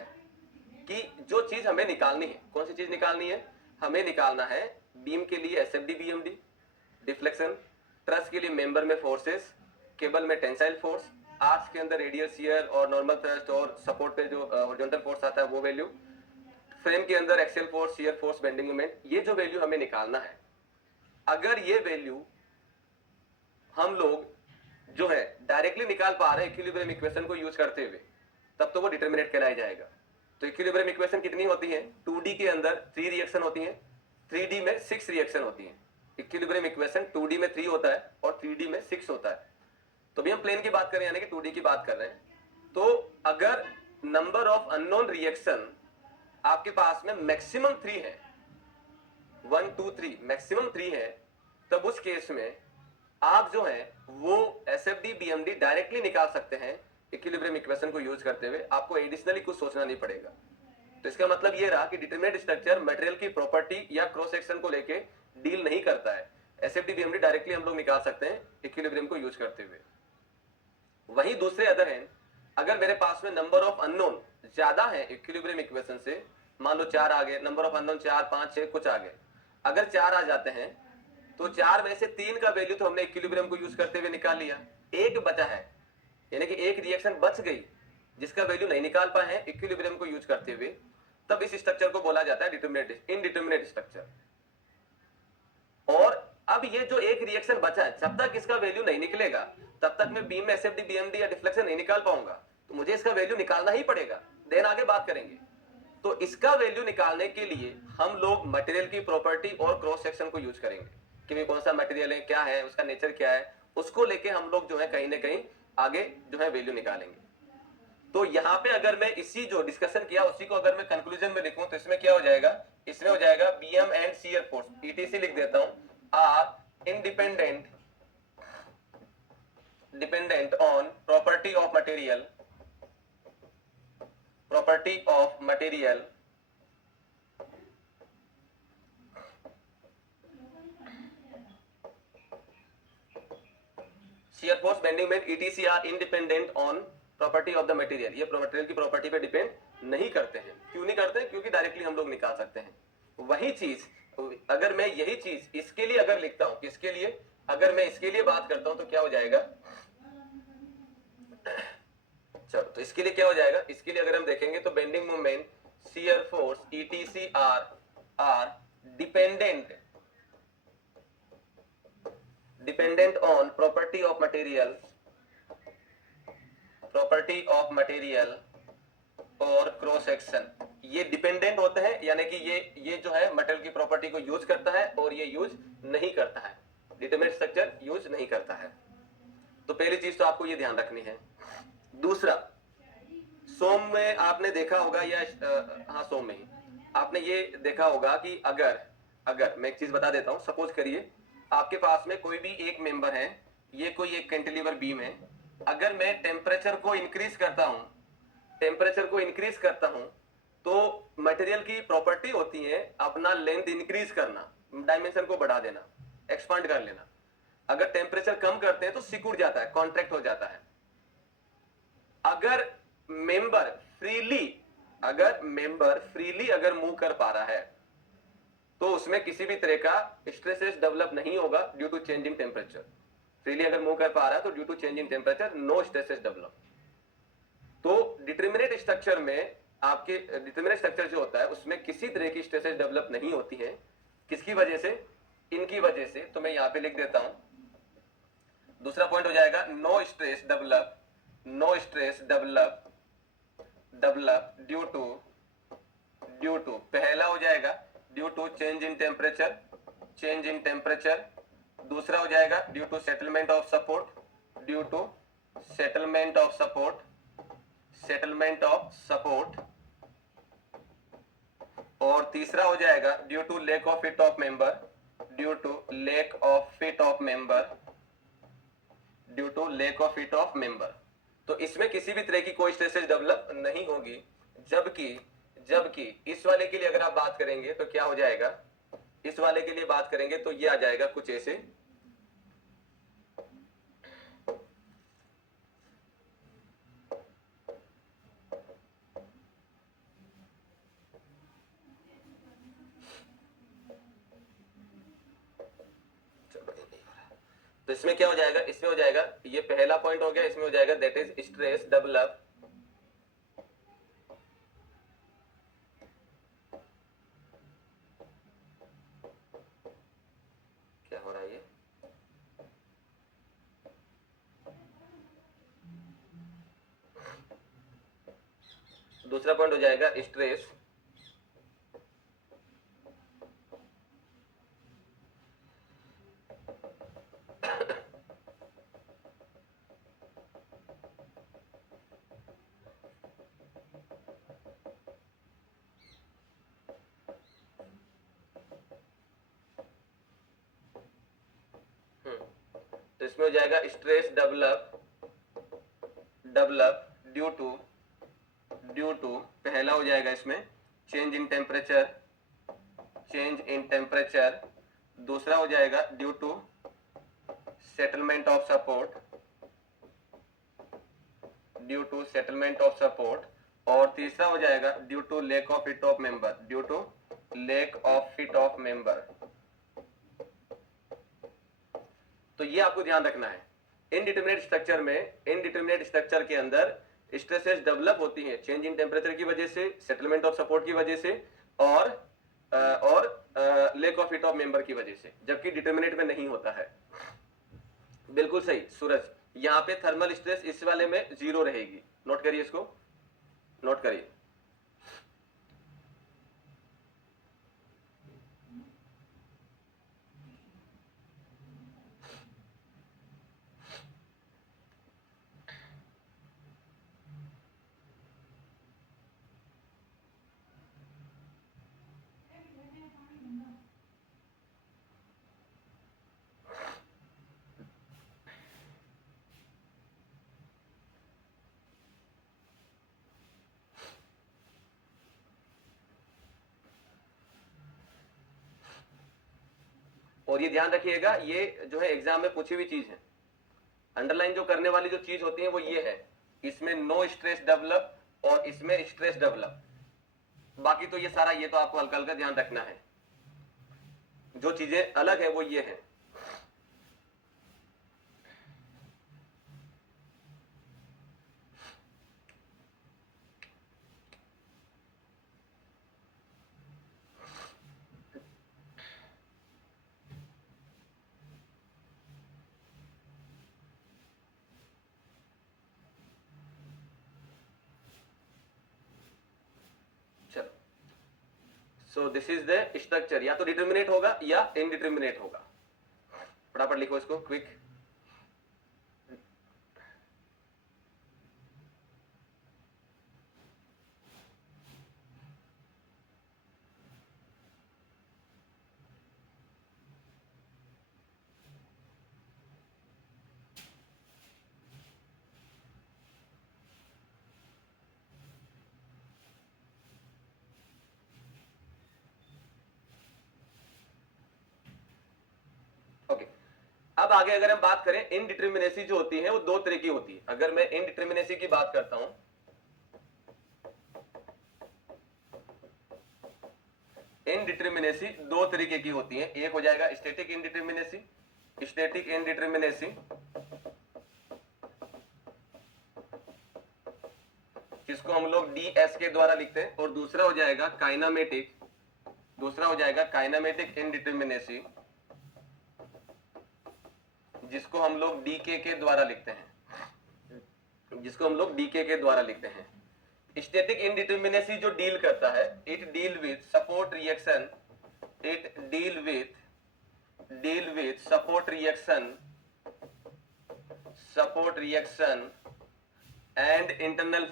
कि जो चीज हमें निकालनी है, कौन सी चीज निकालनी है, हमें निकालना है बीम के लिए एसएफडी बीएमडी डिफ्लेक्शन, ट्रस के लिए मेंबर में फोर्सेस, केबल में टेंसाइल फोर्स, आर्च के अंदर रेडियल शियर और नॉर्मल थ्रस्ट और सपोर्ट पे जो हॉरिजॉन्टल फोर्स आता है वो वैल्यू, फ्रेम के अंदर axial force, shear force, bending moment, ये जो वैल्यू हमें निकालना है। अगर ये वैल्यू हम लोग जो है डायरेक्टली निकाल पा रहे हैं इक्विलिब्रियम इक्वेशन को यूज करते हुए, तब तो वो डिटर्मिनेट कहलाया जाएगा। तो इक्विलिब्रियम इक्वेशन कितनी होती है, 2D के अंदर 3 रिएक्शन होती हैं, 3D में 6 रिएक्शन होती हैं। इक्विलिब्रियम इक्वेशन 2D में 3 होता है और 3D में 6 होता है। तो भी हम प्लेन की बात कर रहे हैं, यानी कि 2D की बात कर रहे हैं। तो अगर नंबर ऑफ अननोन रिएक्शन आपके पास में मैक्सिमम 3 है, 1 2 3 मैक्सिमम 3 है, तब उस केस में आप जो है वो एसएफडी बीएमडी डायरेक्टली निकाल सकते हैं इक्विलिब्रियम इक्वेशन को यूज करते हुए, आपको एडिशनली कुछ सोचना नहीं पड़ेगा। तो इसका मतलब ये रहा कि डिटरमिनेट स्ट्रक्चर मटेरियल की प्रॉपर्टी या क्रॉस सेक्शन को लेके डील नहीं करता है। एसएफडी बीएमडी डायरेक्टली हम लोग निकाल सकते हैं इक्विलिब्रियम को यूज करते हुए। वहीं दूसरे अदर हैंड, अगर मेरे पास में नंबर ऑफ अननोन ज्यादा है इक्विलिब्रियम इक्वेशन से, मान लो 4 आ गए, नंबर ऑफ अननोन 4 5 6 कुछ आ गए, अगर 4 आ जाते हैं तो 4 में से 3 का वैल्यू तो हमने इक्विलिब्रियम को यूज करते हुए निकाल लिया, एक बचा है, यानी कि एक रिएक्शन बच गई जिसका वैल्यू नहीं निकाल पाए हैं इक्विलिब्रियम को यूज करते हुए, तब इस स्ट्रक्चर को बोला जाता है डिटरमिनेट इनडिटरमिनेट स्ट्रक्चर। और अब ये जो एक रिएक्शन बचा है, जब तक इसका वैल्यू नहीं निकलेगा तब तक मैं बीम में एसएफडी बीएमडी या डिफ्लेक्शन नहीं निकाल पाऊंगा, तो मुझे इसका वैल्यू निकालना ही पड़ेगा, देन आगे बात करेंगे। तो इसका वैल्यू निकालने के लिए हम लोग मटेरियल की प्रॉपर्टी और क्रॉस सेक्शन को यूज करेंगे कि भाई कौन सा मटेरियल है, क्या है, उसका नेचर क्या है, उसको लेके हम लोग जो है कहीं ना कहीं आगे जो है वैल्यू निकालेंगे। तो यहाँ पे अगर मैं इसी जो डिस्कशन किया उसी को अगर मैं कंक्लूजन में लिखूं तो इसमें क्या हो जाएगा, इसमें हो जाएगा BM and shear force, etc लिख देता हूं, are independent on property of material shear force, bending moment, etc are independent on property of the material. ये मटेरियल की प्रॉपर्टी पे डिपेंड नहीं करते हैं। क्यों नहीं करते हैं? क्योंकि डायरेक्टली हम लोग निकाल सकते हैं। वही चीज अगर मैं यही चीज इसके लिए अगर लिखता हूं, इसके लिए अगर मैं इसके लिए बात करता हूं तो क्या हो जाएगा, चलो तो इसके लिए क्या हो जाएगा, इसके लिए अगर हम देखेंगे तो bending moment, shear force, etc are dependent on property of material और क्रॉस सेक्शन। ये डिपेंडेंट होते हैं, यानी कि ये जो है मटेरियल की प्रॉपर्टी को यूज करता है और ये यूज नहीं करता है, डिटरमिनेट स्ट्रक्चर यूज नहीं करता है। तो पहली चीज तो आपको ये ध्यान रखनी है। दूसरा, सोम में आपने देखा होगा या हाँ सोम में ही आपने ये देखा होगा कि अगर मैं एक चीज बता देता हूं, सपोज करिए आपके पास में कोई भी एक मेंबर है, ये कोई एक कैंटिलीवर बीम है, अगर मैं टेम्परेचर को इंक्रीज करता हूं तो मटेरियल की प्रॉपर्टी होती है अपना लेंथ इंक्रीज करना, डायमेंशन को बढ़ा देना, एक्सपांड कर लेना। अगर टेम्परेचर कम करते हैं तो सिकुड़ जाता है, कॉन्ट्रैक्ट हो जाता है। अगर मेंबर फ्रीली अगर मेंबर फ्रीली अगर मूव कर पा रहा है तो उसमें किसी भी तरह का स्ट्रेसेस डेवलप नहीं होगा due to change in temperature. Freely अगर मूव कर पा रहा है तो due to change in temperature no stresses develop. तो डिटरमिनेट स्ट्रक्चर में आपके डिटरमिनेट स्ट्रक्चर जो होता है उसमें किसी तरह की स्ट्रेसेस डेवलप नहीं होती है। किसकी वजह से? इनकी वजह से। तो मैं यहां पे लिख देता हूं, दूसरा पॉइंट हो जाएगा no stress develop, no stress develop due to पहला हो जाएगा due to change in temperature, change in temperature. दूसरा हो जाएगा due to settlement of support, due to settlement of support, settlement of support. और तीसरा हो जाएगा due to lack of fit of member, due to lack of fit of member, due to lack of fit of member. तो इसमें किसी भी तरह की कोई स्ट्रेसेस डेवलप नहीं होगी। जबकि इस वाले के लिए अगर आप बात करेंगे तो क्या हो जाएगा? इस वाले के लिए बात करेंगे तो ये आ जाएगा कुछ ऐसे। तो इसमें क्या हो जाएगा? इसमें हो जाएगा, ये पहला पॉइंट हो गया, इसमें हो जाएगा दैट इज स्ट्रेस डेवलप, क्या हो रहा है ये? दूसरा पॉइंट हो जाएगा स्ट्रेस तो इसमें हो जाएगा स्ट्रेस डेवलप ड्यू टू पहला हो जाएगा इसमें change in temperature, change in temperature. दूसरा हो जाएगा due to settlement of support, due to settlement of support. और तीसरा हो जाएगा due to lack of fit of member, due to lack of fit of member. तो ये आपको ध्यान रखना है। इनडिटरमिनेट स्ट्रक्चर में, इनडिटरमिनेट स्ट्रक्चर के अंदर स्ट्रेसेस डेवलप होती हैं चेंज इन टेम्परेचर की वजह से, सेटलमेंट ऑफ सपोर्ट की वजह से और lack of fit of member की वजह से, जबकि डिटरमिनेट में नहीं होता है। बिल्कुल सही सूरज, यहाँ पे थर्मल स्ट्रेस इस वाले में 0 रहेगी। नोट करिए, इसको नोट करिए। और ये ध्यान रखिएगा, ये जो है एग्जाम में पूछी हुई चीज है। अंडरलाइन जो करने वाली जो चीज होती है वो ये है, इसमें नो स्ट्रेस डेवलप और इसमें स्ट्रेस डेवलप। बाकी तो ये सारा, ये तो आपको हल्का हल्का ध्यान रखना है। जो चीजें अलग है वो ये है। So this is the structure, या तो डिटरमिनेट होगा या इनडिटरमिनेट होगा। फटाफट लिखो इसको क्विक। अब आगे अगर हम बात करें, इनडिटरमिनेसी जो होती है वो 2 तरह की होती है। अगर मैं इनडिटरमिनेसी की बात करता हूं, इनडिटरमिनेसी दो तरीके की होती है। एक हो जाएगा स्टैटिक इनडिटरमिनेसी, स्टैटिक इनडिटरमिनेसी जिसको हम लोग DS के द्वारा लिखते हैं, और दूसरा हो जाएगा काइनामेटिक, दूसरा हो जाएगा काइनामेटिक इनडिटरमिनेसी जिसको हम लोग DK के द्वारा लिखते हैं, जिसको हम लोग DK के द्वारा लिखते हैं। स्टैटिक इनडिटरमिनेसी जो डील करता है, it deal with support reaction, it deal with support reaction and internal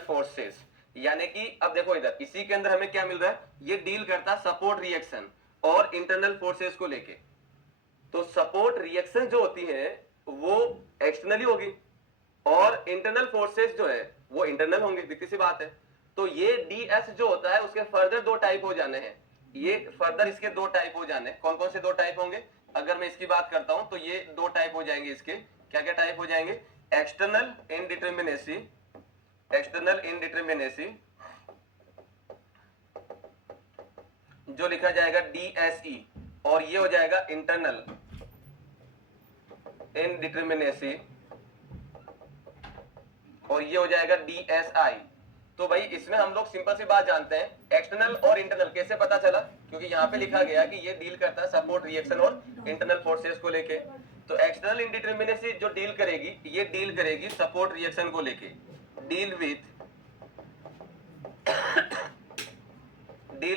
forces यानी कि अब देखो इधर इसी के अंदर हमें क्या मिल रहा है, ये डील करता है सपोर्ट रिएक्शन और इंटरनल फोर्सेस को लेके। तो सपोर्ट रिएक्शन जो होती है वो एक्सटर्नली होगी और इंटरनल फोर्सेस जो है वो इंटरनल होंगे, सीधी सी बात है। तो ये DS जो होता है उसके फर्दर दो टाइप हो जाने हैं, ये फर्दर इसके दो टाइप हो जाने। कौन कौन से दो टाइप होंगे? अगर मैं इसकी बात करता हूं तो ये दो टाइप हो जाएंगे इसके। क्या क्या टाइप हो जाएंगे? एक्सटर्नल इनडिटरमिनेसी जो लिखा जाएगा DSE, और ये हो जाएगा इंटरनल इनडिटरमिनेसी और ये हो जाएगा DSI। तो भाई इसमें हम लोग सिंपल सी बात जानते हैं, एक्सटर्नल और इंटरनल कैसे पता चला, क्योंकि यहाँ पे लिखा गया कि ये डील करता है सपोर्ट रिएक्शन और इंटरनल फोर्सेस को लेके। तो एक्सटर्नल इनडिटरमिनेसी जो डील करेगी, ये डील करेगी सपोर्ट रिएक्शन को लेके, deal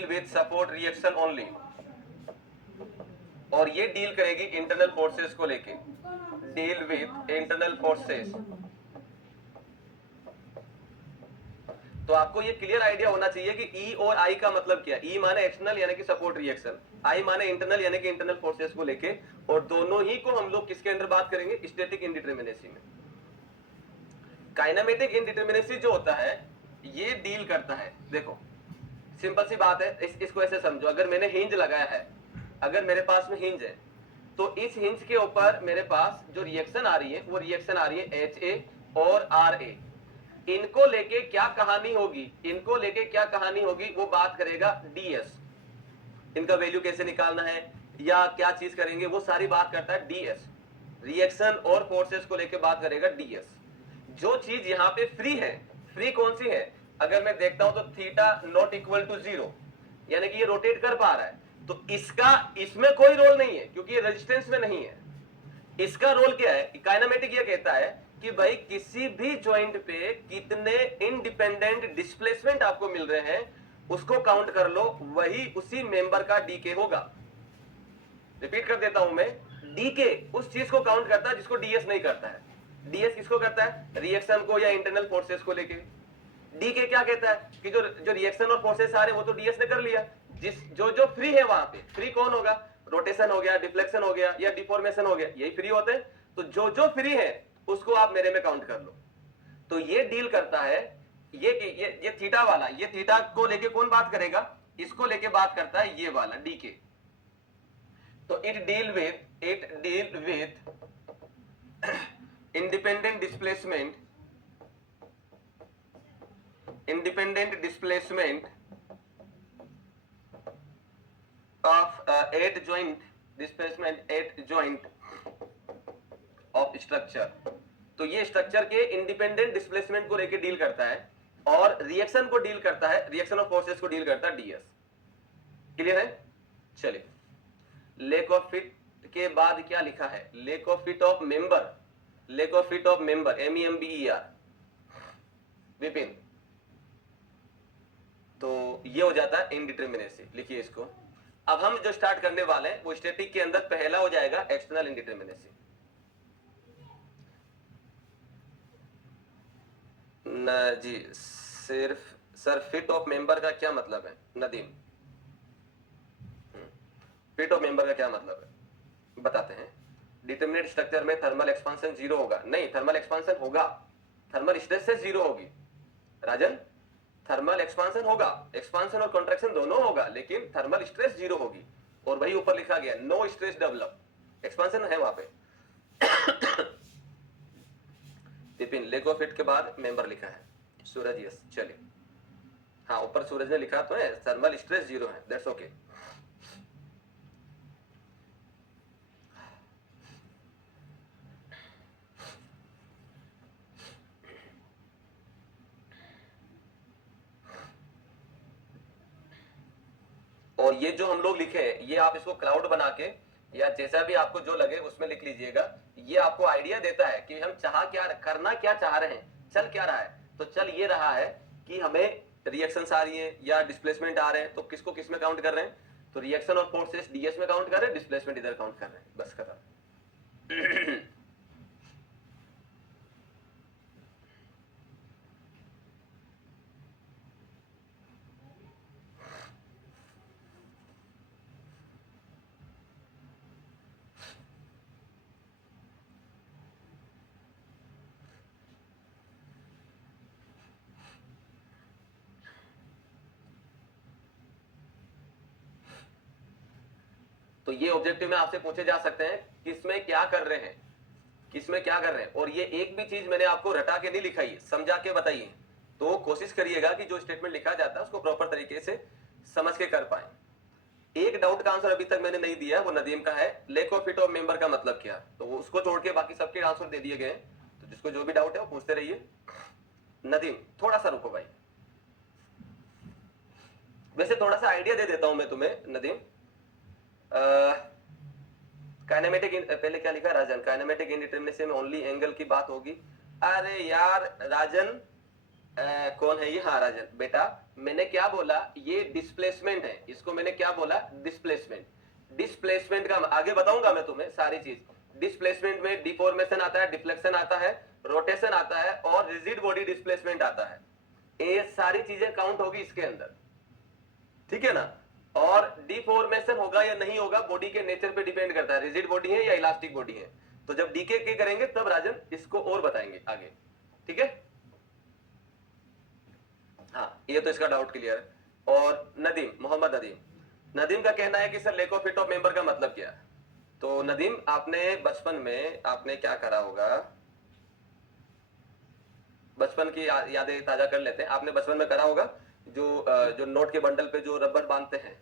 with support reaction only, और ये डील करेगी इंटरनल फोर्सेस को लेके, डील विथ इंटरनल फोर्सेस। तो आपको ये क्लियर आइडिया होना चाहिए कि E और I का मतलब क्या है। E माने एक्सटर्नल यानी कि सपोर्ट रिएक्शन, I माने इंटरनल यानी कि इंटरनल फोर्सेस को लेके, और दोनों ही को हम लोग किसके अंदर बात करेंगे? स्टैटिक इनडिटरमिनेसी में। काइनेमेटिक इनडिटरमिनेसी जो होता है ये डील करता है, देखो सिंपल सी बात है, इसको ऐसे समझो, अगर मैंने हिंज लगाया है, अगर मेरे पास में हिंज है तो इस हिंज के ऊपर मेरे पास जो रिएक्शन आ रही है वो रिएक्शन आ रही है HA और RA। इनको लेके क्या कहानी होगी, इनको लेके क्या कहानी होगी वो बात करेगा DS। इनका वैल्यू कैसे निकालना है या क्या चीज करेंगे वो सारी बात करता है DS। रिएक्शन और फोर्सेस को लेके बात करेगा DS। जो चीज यहाँ पे फ्री है, फ्री कौन सी है? अगर मैं देखता हूं तो थीटा नॉट इक्वल टू 0 यानी कि ये रोटेट कर पा रहा है, तो इसका इसमें कोई रोल नहीं है क्योंकि ये रेजिस्टेंस में नहीं है। इसका रोल क्या है? काइनेमेटिक ये कहता है कि भाई किसी भी जॉइंट पे कितने इंडिपेंडेंट डिस्प्लेसमेंट आपको मिल रहे हैं उसको काउंट कर लो, वही उसी मेंबर का DK होगा। रिपीट कर देता हूं मैं, DK उस चीज को काउंट करता है जिसको DS नहीं करता है। DS किसको करता है? रिएक्शन को या इंटरनल फोर्सेस को लेके। DK क्या कहता है कि जो रिएक्शन और फोर्सेस आ रहे हैं वो तो DS ने कर लिया, जो फ्री है वहां पे, फ्री कौन होगा? रोटेशन हो गया, डिफ्लेक्शन हो गया या डिफॉर्मेशन हो गया, यही फ्री होते हैं। तो जो फ्री है उसको आप मेरे में काउंट कर लो। तो ये डील करता है, ये थीटा वाला, ये थीटा को लेके कौन बात करेगा? इसको लेके बात करता है ये वाला DK। तो it deal with independent displacement of at joint of structure। तो ये स्ट्रक्चर के इंडिपेंडेंट डिस्प्लेसमेंट को लेके डील करता है और रिएक्शन को डील करता है, रिएक्शन ऑफ फोर्सेस को डील करता है DS। क्लियर है? चलिए, लेक ऑफ फिट के बाद क्या लिखा है? Lake of fit of member, lack of fit of member MEMBER Vipin. तो ये हो जाता है इनडिटरमिनेसी, लिखिए इसको। अब हम जो स्टार्ट करने वाले हैं वो स्टैटिक के अंदर पहला हो जाएगा एक्सटर्नल इनडिटरमिनेसी। जी सिर्फ सर फिट ऑफ मेंबर का क्या मतलब है नदीम? फिट ऑफ मेंबर का क्या मतलब है बताते हैं। डिटरमिनेट स्ट्रक्चर में थर्मल एक्सपांशन 0 होगा? नहीं, थर्मल एक्सपांशन होगा, थर्मल स्ट्रेसेस 0 होगी। राजन, थर्मल एक्सपांशन होगा, एक्सपांशन और कंट्रैक्शन दोनों होगा, लेकिन थर्मल स्ट्रेस 0 होगी। और वही ऊपर लिखा गया नो स्ट्रेस डेवलप, एक्सपांशन है वहां पे। टिपिन लेक ऑफ फिट के बाद मेंबर लिखा है, सूरज यस, चलिए हाँ ऊपर सूरज ने लिखा तो है थर्मल स्ट्रेस 0 है, दैट्स ओके। और ये जो हम लोग लिखे हैं ये आप इसको क्लाउड बना के या जैसा भी आपको जो लगे उसमें लिख लीजिएगा। ये आपको आइडिया देता है कि हम क्या करना क्या चाह रहे हैं, चल क्या रहा है। तो चल ये रहा है कि हमें रिएक्शंस आ रही है या डिस्प्लेसमेंट आ रहे हैं, तो किसको किस में काउंट कर रहे हैं, तो रिएक्शन और फोर्सेस डीएस में काउंट कर रहे हैं, डिस्प्लेसमेंट इधर काउंट कर रहे हैं, बस खत्म। तो ये ऑब्जेक्टिव में आपसे पूछे जा सकते हैं किसमें क्या कर रहे हैं, किसमें क्या कर रहे हैं। और ये एक भी चीज मैंने आपको रटा के नहीं लिखाई, समझा के बताइए। तो कोशिश करिएगा कि जो स्टेटमेंट लिखा जाता है उसको प्रॉपर तरीके से समझ के कर पाए। एक डाउट का आंसर अभी तक मैंने नहीं दिया, वो नदीम का है, lake of fit of member का मतलब क्या। तो उसको छोड़ के बाकी सबके आंसर दे दिए गए। तो जिसको जो भी डाउट है वो पूछते रहिए। नदीम थोड़ा सा रुको भाई, वैसे थोड़ा सा आइडिया दे देता हूं मैं तुम्हें नदीम। काइनेमेटिक पहले क्या लिखा राजन, काइनेमेटिक इंडिटरमिनेसी में ओनली एंगल की बात होगी। अरे यार राजन कौन है ये, हाँ राजन बेटा, मैंने क्या बोला, ये डिस्प्लेसमेंट है, इसको मैंने क्या बोला, डिस्प्लेसमेंट। डिस्प्लेसमेंट का आगे बताऊंगा मैं तुम्हें सारी चीज। डिस्प्लेसमेंट में डिफॉर्मेशन आता है, डिफ्लेक्शन आता है, रोटेशन आता है और रिजिड बॉडी डिस्प्लेसमेंट आता है। ये सारी चीजें काउंट होगी इसके अंदर, ठीक है ना। और डिफॉर्मेशन होगा या नहीं होगा बॉडी के नेचर पे डिपेंड करता है, रिजिड बॉडी है या इलास्टिक बॉडी है। तो जब डीके के करेंगे तब राजन इसको और बताएंगे आगे, ठीक है। हाँ ये तो इसका डाउट क्लियर है। और नदीम, मोहम्मद नदीम का कहना है कि sir lake of fit of member का मतलब क्या है। तो नदीम आपने बचपन में आपने क्या करा होगा, बचपन की यादें ताजा कर लेते हैं। आपने बचपन में करा होगा जो नोट के बंडल पे जो रबर बांधते हैं,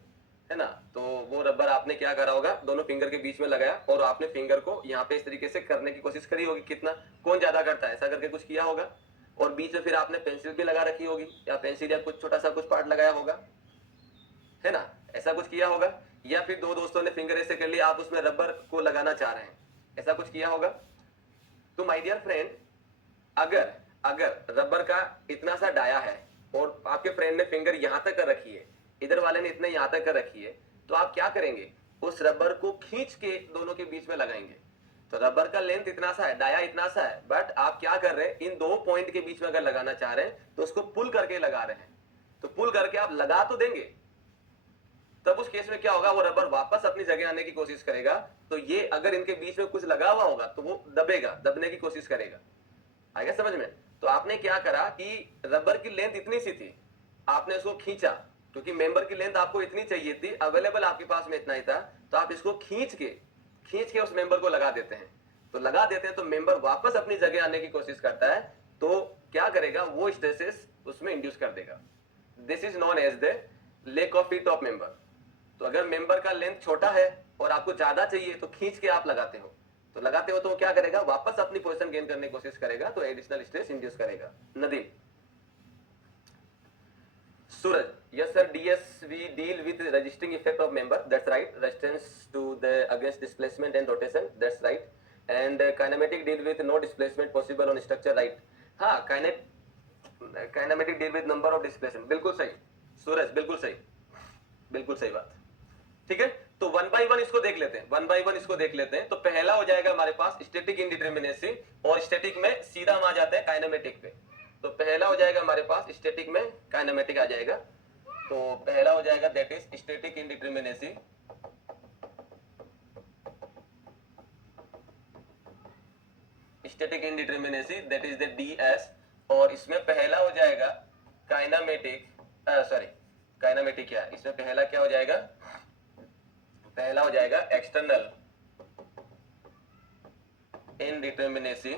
है ना, तो वो रबर आपने क्या करा होगा, दोनों फिंगर के बीच में लगाया और आपने फिंगर को यहाँ पे इस तरीके से करने की कोशिश करी होगी, कितना कौन ज्यादा करता है ऐसा करके कुछ किया होगा। और बीच में फिर आपने पेंसिल भी लगा रखी होगी, या पेंसिल या कुछ छोटा सा कुछ पार्ट लगाया होगा, है ना, ऐसा कुछ किया होगा। या फिर दो दोस्तों ने फिंगर ऐसे कर लिया, आप उसमें रबर को लगाना चाह रहे हैं, ऐसा कुछ किया होगा। तो माय डियर फ्रेंड, अगर अगर रबर का इतना सा डाया है और आपके फ्रेंड ने फिंगर यहां तक कर रखी है, इधर वाले ने इतने यहां तक कर रखी है, तो आप क्या करेंगे, उस रबर को खींच के दोनों के बीच में लगाएंगे। तो रबर का लेंथ इतना सा है, डाया इतना सा है, बट आप क्या कर रहे हैं, इन दो पॉइंट के बीच में अगर लगाना चाह रहे हैं तो उसको पुल करके लगा रहे हैं। तो पुल करके आप लगा तो देंगे, तब उस केस में क्या होगा, वो रबर वापस अपनी जगह आने की कोशिश करेगा। तो ये अगर इनके बीच में कुछ लगा हुआ होगा तो वो दबेगा, दबने की कोशिश करेगा। आएगा समझ में। तो आपने क्या करा कि रबर की लेंथ इतनी सी थी, आपने उसको खींचा, क्योंकि मेंबर की लेंथ आपको इतनी चाहिए थी, अवेलेबल आपके पास में इतना ही था, तो आप इसको खींच के उस मेंबर को लगा देते हैं। तो लगा देते हैं तो मेंबर वापस अपनी जगह आने की कोशिश करता है, तो क्या करेगा, वो स्ट्रेसेस उसमें इंड्यूस कर देगा। This is known as the lack of fit of member. तो अगर मेंबर का लेंथ छोटा है और आपको ज्यादा चाहिए तो खींच के आप लगाते हो, तो लगाते हो तो क्या करेगा, वापस अपनी पोजीशन गेन करने की कोशिश करेगा, तो एडिशनल स्ट्रेस इंड्यूस करेगा। नदीम, सूरज, yes sir, ds we deal with resisting effect of member, that's right, resistance to the against displacement and rotation, that's right, and kinematic deal with no displacement possible on structure, right। हाँ kinematic deal with number of displacement, बिल्कुल सही सूरज, बिल्कुल सही, बिल्कुल सही बात, ठीक है। तो वन बाय वन इसको देख लेते हैं, वन बाय वन इसको देख लेते हैं। तो पहला हो जाएगा हमारे पास स्टैटिक इंडिटरमिनेसी, और स्टैटिक में सीधा हम आ जाते हैं काइनेमेटिक पे। तो पहला हो जाएगा हमारे पास स्टैटिक में काइनेमेटिक आ जाएगा। तो पहला हो जाएगा that is static indeterminacy. Static indeterminacy that is the DS, और इसमें पहला हो जाएगा काइनेमेटिक, सॉरी काइनेमेटिक क्या है, इसमें पहला क्या हो जाएगा, पहला हो जाएगा external indeterminacy,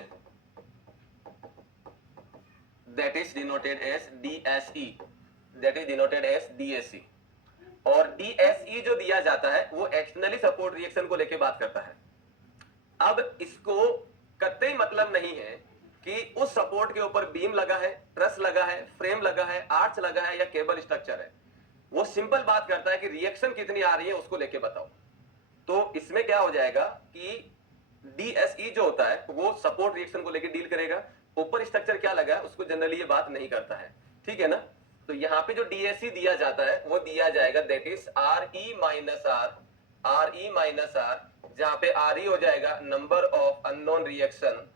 that is denoted as DSE, that is denoted as DSE। और DSE जो दिया जाता है वो एक्सटर्नली सपोर्ट रिएक्शन को लेके बात करता है। अब इसको कतई मतलब नहीं है कि उस सपोर्ट के ऊपर बीम लगा है, ट्रस लगा है, फ्रेम लगा है, आर्च लगा है या केबल स्ट्रक्चर है। वो सिंपल बात करता है कि रिएक्शन कितनी आ रही है उसको लेके बताओ। तो इसमें क्या हो जाएगा कि DSE जो होता है वो सपोर्ट रिएक्शन को लेके डील करेगा, ऊपर स्ट्रक्चर क्या लगा है उसको जनरली ये बात नहीं करता है, ठीक है ना। तो यहाँ पे जो DSE दिया जाता है वो दिया जाएगा that is RE minus R, जहां पे RE हो जाएगा number of unknown reaction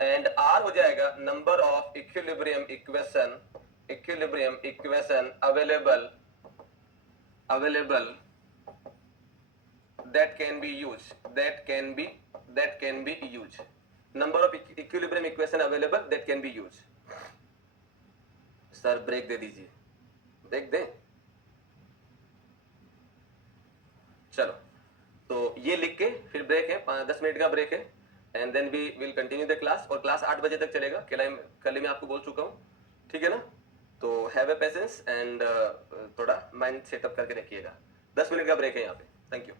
and R हो जाएगा number of equilibrium equation available that can be used, number of equilibrium equation available that can be used। Sir break दे दीजिए, break दे। चलो तो ये लिख के फिर ब्रेक है, 10 मिनट का ब्रेक है and then we will continue the class. और क्लास 8 बजे तक चलेगा, कल मैं आपको बोल चुका हूँ, ठीक है ना। तो हैव ए पेशेंस एंड थोड़ा माइंड सेटअप करके रखिएगा। 10 मिनट का ब्रेक है यहाँ पे। Thank you.